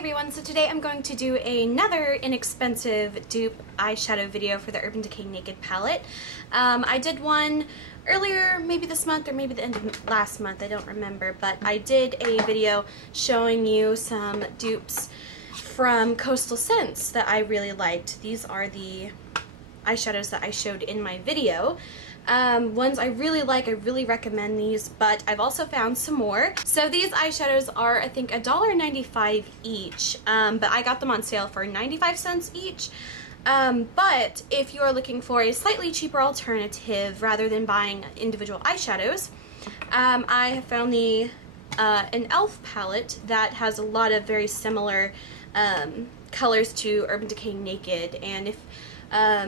everyone, so today I'm going to do another inexpensive dupe eyeshadow video for the Urban Decay Naked palette. I did one earlier, maybe this month or maybe the end of last month, I don't remember, but I did a video showing you some dupes from Coastal Scents that I really liked. These are the eyeshadows that I showed in my video. Ones I really like, I really recommend these, but I've also found some more. So these eyeshadows are, I think, $1.95 each, but I got them on sale for 95 cents each. But if you're looking for a slightly cheaper alternative rather than buying individual eyeshadows, I have found an e.l.f. palette that has a lot of very similar colors to Urban Decay Naked, and if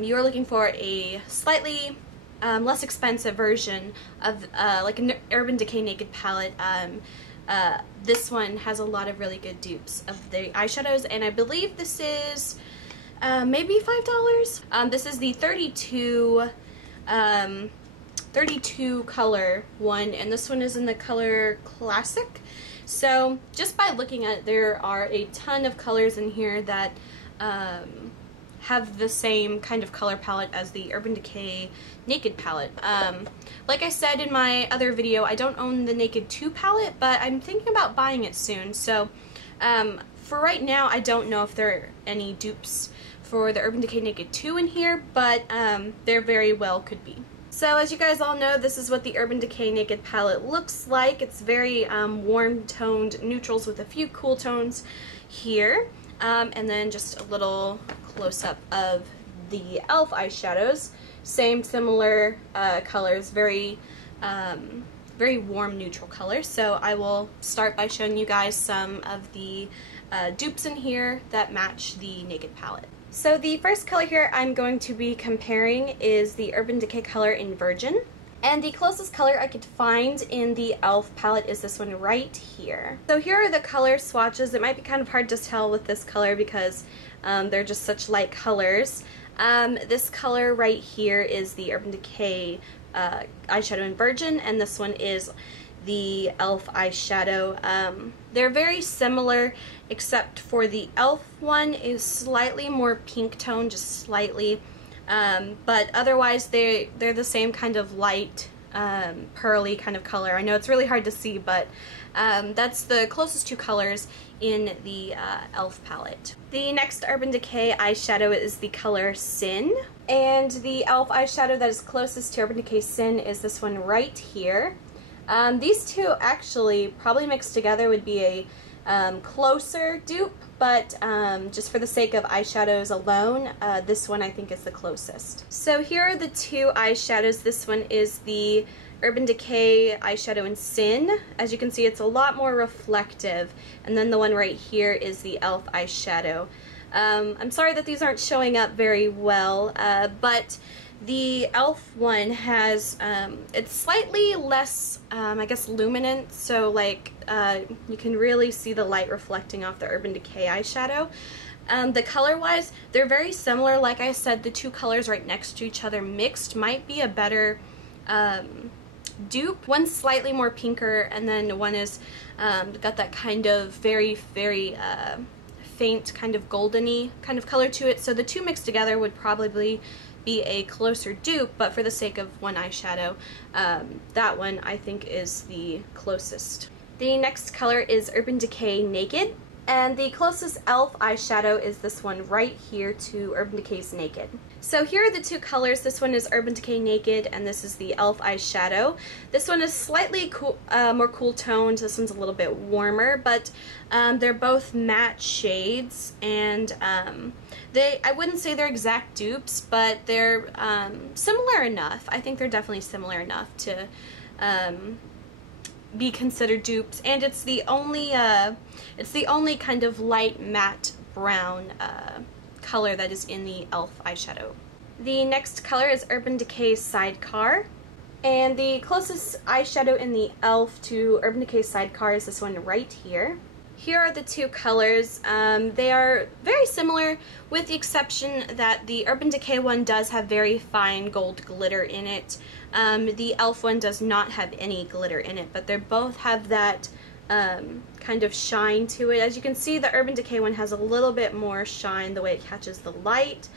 you're looking for a slightly less expensive version of like an Urban Decay Naked palette, this one has a lot of really good dupes of the eyeshadows, and I believe this is maybe $5. This is the 32 color one, and this one is in the color Classic. So just by looking at it, there are a ton of colors in here that have the same kind of color palette as the Urban Decay Naked palette. Like I said in my other video, I don't own the Naked 2 palette, but I'm thinking about buying it soon. So for right now, I don't know if there are any dupes for the Urban Decay Naked 2 in here, but there very well could be. So as you guys all know, this is what the Urban Decay Naked palette looks like. It's very warm-toned neutrals with a few cool tones here. And then just a little close-up of the e.l.f. eyeshadows. Same similar colors, very warm neutral colors. So I will start by showing you guys some of the dupes in here that match the Naked palette. So the first color here I'm going to be comparing is the Urban Decay color in Virgin. And the closest color I could find in the e.l.f. palette is this one right here. So here are the color swatches. It might be kind of hard to tell with this color because they're just such light colors. This color right here is the Urban Decay eyeshadow in Virgin, and this one is the e.l.f. eyeshadow. They're very similar, except for the e.l.f. one is slightly more pink tone, just slightly. But otherwise they're the same kind of light, pearly kind of color. I know it's really hard to see, but that's the closest two colors in the e.l.f. palette. The next Urban Decay eyeshadow is the color Sin, and the e.l.f. eyeshadow that is closest to Urban Decay Sin is this one right here. These two actually probably mixed together would be a closer dupe, but just for the sake of eyeshadows alone, this one I think is the closest. So here are the two eyeshadows. This one is the Urban Decay eyeshadow in Sin. As you can see, it's a lot more reflective, and then the one right here is the e.l.f. eyeshadow. I'm sorry that these aren't showing up very well, but the e.l.f. one has, it's slightly less, I guess, luminant, so like you can really see the light reflecting off the Urban Decay eyeshadow. The color-wise, they're very similar. Like I said, the two colors right next to each other mixed might be a better dupe. One's slightly more pinker, and then one is got that kind of very faint, kind of goldeny kind of color to it. So the two mixed together would probably be a closer dupe, but for the sake of one eyeshadow, that one I think is the closest. The next color is Urban Decay Naked, and the closest e.l.f. eyeshadow is this one right here to Urban Decay's Naked. So here are the two colors. This one is Urban Decay Naked, and this is the e.l.f. eyeshadow. This one is slightly cool, more cool toned. This one's a little bit warmer, but they're both matte shades, and I wouldn't say they're exact dupes, but they're similar enough. I think they're definitely similar enough to be considered dupes, and it's the only kind of light matte brown color that is in the e.l.f. eyeshadow. The next color is Urban Decay's Sidecar, and the closest eyeshadow in the e.l.f. to Urban Decay's Sidecar is this one right here. Here are the two colors. They are very similar, with the exception that the Urban Decay one does have very fine gold glitter in it. The e.l.f. one does not have any glitter in it, but they both have that kind of shine to it. As you can see, the Urban Decay one has a little bit more shine the way it catches the light.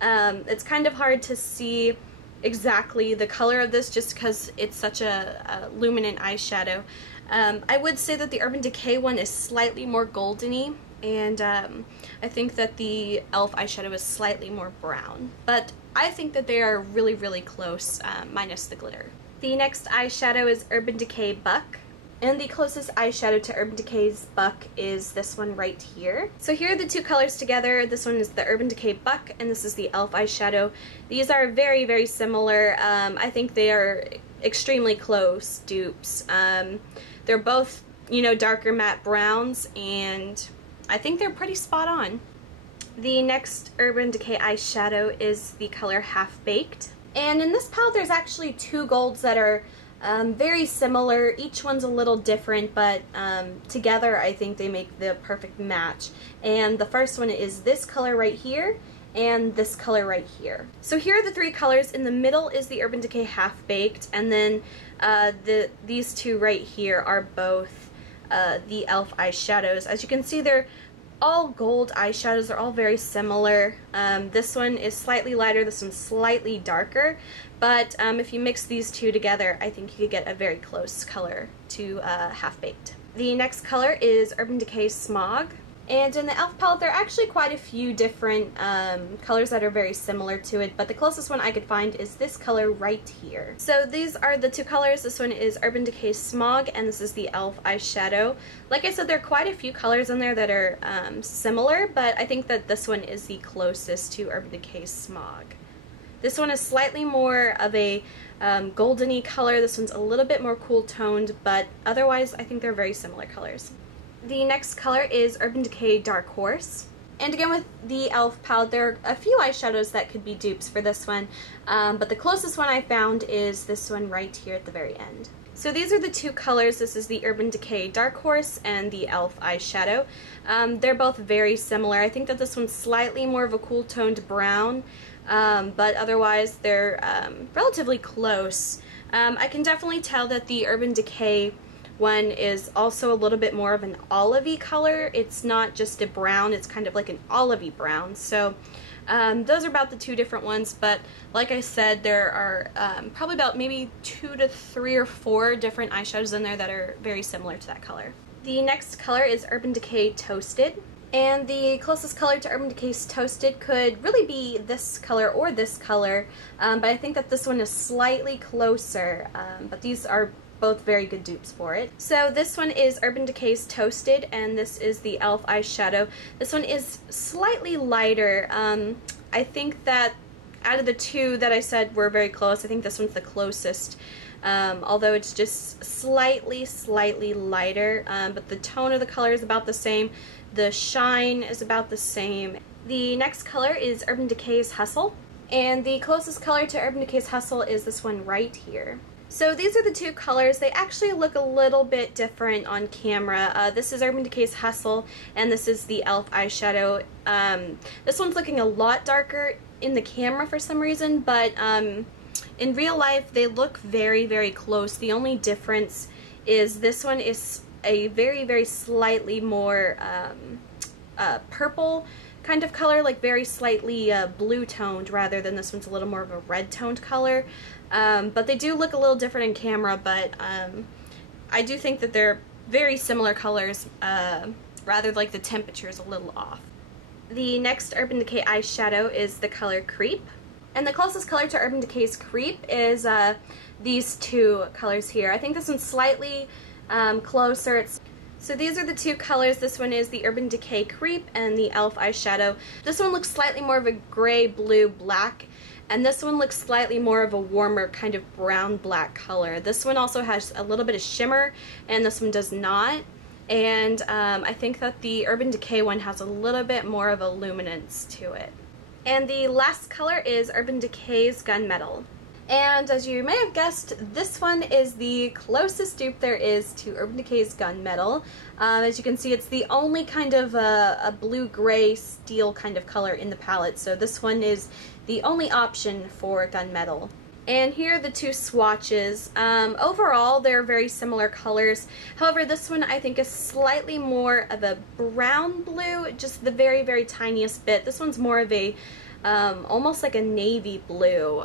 It's kind of hard to see exactly the color of this just because it's such a luminant eyeshadow. I would say that the Urban Decay one is slightly more goldeny, and I think that the e.l.f. eyeshadow is slightly more brown. But I think that they are really, really close, minus the glitter. The next eyeshadow is Urban Decay Buck. And the closest eyeshadow to Urban Decay's Buck is this one right here. So here are the two colors together. This one is the Urban Decay Buck, and this is the e.l.f. eyeshadow. These are very, very similar. I think they are extremely close dupes. They're both, you know, darker matte browns, and I think they're pretty spot on. The next Urban Decay eyeshadow is the color Half Baked. And in this palette there's actually two golds that are very similar. Each one's a little different, but together I think they make the perfect match. And the first one is this color right here and this color right here. So here are the three colors. In the middle is the Urban Decay Half Baked, and then these two right here are both the e.l.f. eyeshadows. As you can see, they're all gold eyeshadows. They're all very similar. This one is slightly lighter, this one's slightly darker, but if you mix these two together, I think you could get a very close color to Half Baked. The next color is Urban Decay Smog. And in the e.l.f. palette, there are actually quite a few different colors that are very similar to it, but the closest one I could find is this color right here. So these are the two colors. This one is Urban Decay Smog, and this is the e.l.f. eyeshadow. Like I said, there are quite a few colors in there that are similar, but I think that this one is the closest to Urban Decay Smog. This one is slightly more of a goldeny color. This one's a little bit more cool toned, but otherwise I think they're very similar colors. The next color is Urban Decay Dark Horse. And again, with the e.l.f. palette, there are a few eyeshadows that could be dupes for this one, but the closest one I found is this one right here at the very end. So these are the two colors. This is the Urban Decay Dark Horse and the e.l.f. eyeshadow. They're both very similar. I think that this one's slightly more of a cool toned brown, but otherwise they're relatively close. I can definitely tell that the Urban Decay one is also a little bit more of an olivey color. It's not just a brown, it's kind of like an olivey brown. So those are about the two different ones, but like I said, there are probably about maybe 2 to 3 or 4 different eyeshadows in there that are very similar to that color. The next color is Urban Decay Toasted. And the closest color to Urban Decay's Toasted could really be this color or this color, but I think that this one is slightly closer, but these are both very good dupes for it. So this one is Urban Decay's Toasted, and this is the e.l.f. eyeshadow. This one is slightly lighter. I think that out of the two that I said were very close, I think this one's the closest, although it's just slightly lighter, but the tone of the color is about the same. The shine is about the same. The next color is Urban Decay's Hustle, and the closest color to Urban Decay's Hustle is this one right here. So these are the two colors. They actually look a little bit different on camera. This is Urban Decay's Hustle, and this is the e.l.f. eyeshadow. This one's looking a lot darker in the camera for some reason, but in real life they look very close. The only difference is this one is a very slightly more purple kind of color, like very slightly blue toned, rather than this one's a little more of a red toned color. But they do look a little different in camera, but I do think that they're very similar colors, rather like the temperature is a little off. The next Urban Decay eyeshadow is the color Creep, and the closest color to Urban Decay's Creep is these two colors here. I think this one's slightly closer. So these are the two colors. This one is the Urban Decay Creep and the e.l.f. eyeshadow. This one looks slightly more of a gray, blue, black, and this one looks slightly more of a warmer kind of brown black color. This one also has a little bit of shimmer, and this one does not. And I think that the Urban Decay one has a little bit more of a luminance to it. And the last color is Urban Decay's Gunmetal. And as you may have guessed, this one is the closest dupe there is to Urban Decay's Gunmetal. As you can see, it's the only kind of a blue-gray steel kind of color in the palette, so this one is the only option for Gunmetal. And here are the two swatches. Overall, they're very similar colors. However, this one I think is slightly more of a brown blue, just the very, very tiniest bit. This one's more of a, almost like a navy blue.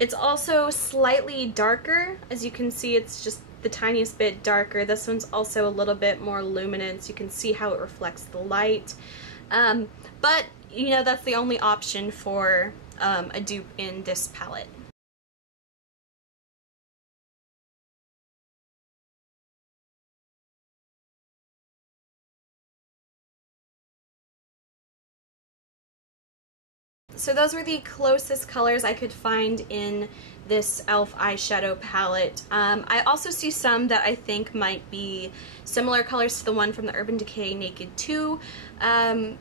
It's also slightly darker. As you can see, it's just the tiniest bit darker. This one's also a little bit more luminous. You can see how it reflects the light. But, you know, that's the only option for a dupe in this palette. So those were the closest colors I could find in this e.l.f. eyeshadow palette. I also see some that I think might be similar colors to the one from the Urban Decay Naked 2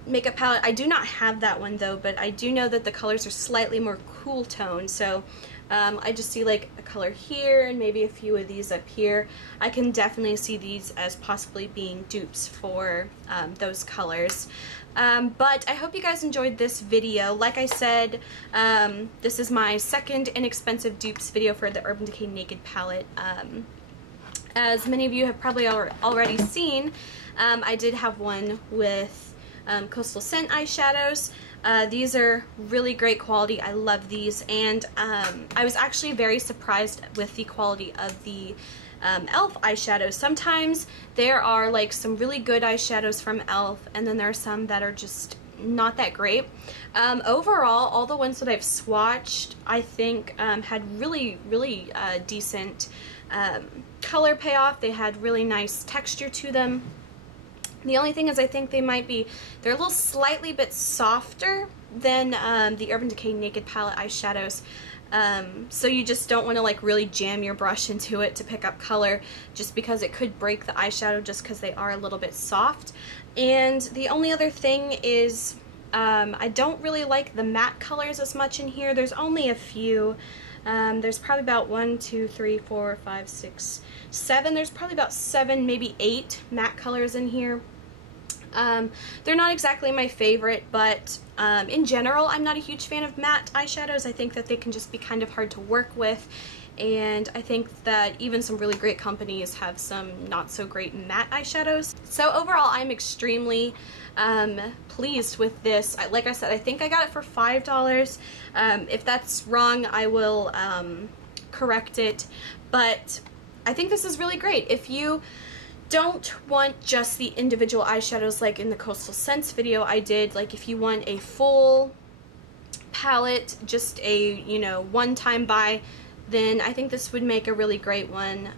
makeup palette. I do not have that one though, but I do know that the colors are slightly more cool tone. So I just see like a color here and maybe a few of these up here. I can definitely see these as possibly being dupes for those colors. But I hope you guys enjoyed this video. Like I said, this is my second inexpensive dupes video for the Urban Decay Naked palette. As many of you have probably already seen, I did have one with Coastal Scent eyeshadows. These are really great quality. I love these, and I was actually very surprised with the quality of the e.l.f. eyeshadows. Sometimes there are like some really good eyeshadows from e.l.f. and then there are some that are just not that great. Overall, all the ones that I've swatched I think had really decent color payoff. They had really nice texture to them. The only thing is I think they're a little slightly bit softer than the Urban Decay Naked palette eyeshadows. So you just don't want to like really jam your brush into it to pick up color, just because it could break the eyeshadow just because they are a little bit soft. And the only other thing is I don't really like the matte colors as much in here. There's only a few. There's probably about 1, 2, 3, 4, 5, 6, 7. There's probably about 7, maybe 8 matte colors in here. They're not exactly my favorite, but in general, I'm not a huge fan of matte eyeshadows. I think that they can just be kind of hard to work with, and I think that even some really great companies have some not so great matte eyeshadows. So overall, I'm extremely pleased with this. Like I said, I think I got it for $5. If that's wrong, I will correct it, but I think this is really great. If you don't want just the individual eyeshadows like in the Coastal Scents video I did, like if you want a full palette, just a, you know, one-time buy, then I think this would make a really great one.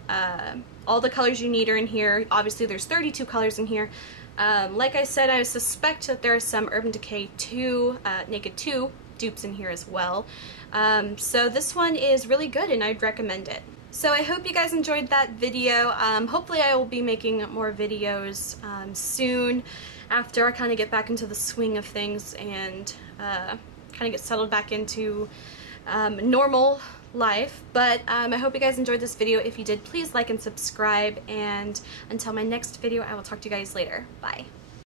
All the colors you need are in here. Obviously there's 32 colors in here. Like I said, I suspect that there are some Urban Decay 2, Naked 2 dupes in here as well. So this one is really good and I'd recommend it. So I hope you guys enjoyed that video. Hopefully I will be making more videos soon after I kind of get back into the swing of things and kind of get settled back into normal life. But I hope you guys enjoyed this video. If you did, please like and subscribe, and until my next video, I will talk to you guys later. Bye.